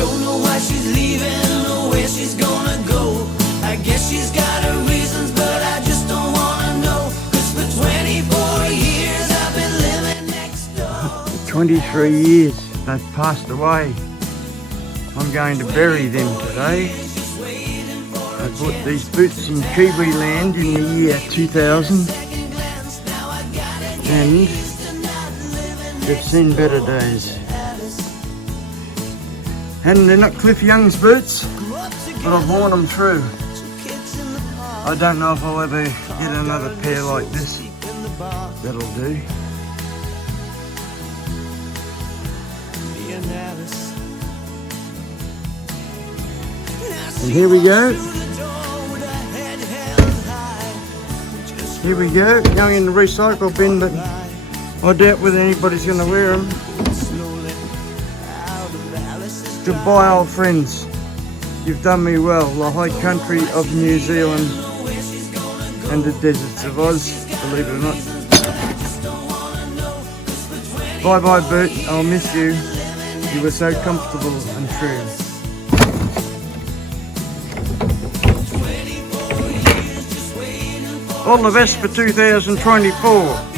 don't know why she's leaving or where she's gonna go. I guess she's got her reasons, but I just don't wanna know. 'Cause for 24 years I've been living next door. 23 years they've passed away. I'm going to bury them today. I bought these boots in Kiwi land in the year 2000 and they've seen better days. And they're not Cliff Young's boots, but I've worn them through. I don't know if I'll ever get another pair like this. That'll do. And here we go. Here we go, going in the recycle bin, but I doubt whether anybody's going to wear them. Goodbye old friends, you've done me well. The high country of New Zealand and the deserts of Oz, believe it or not. Bye bye Bert, I'll miss you. You were so comfortable and true. All the best for 2024.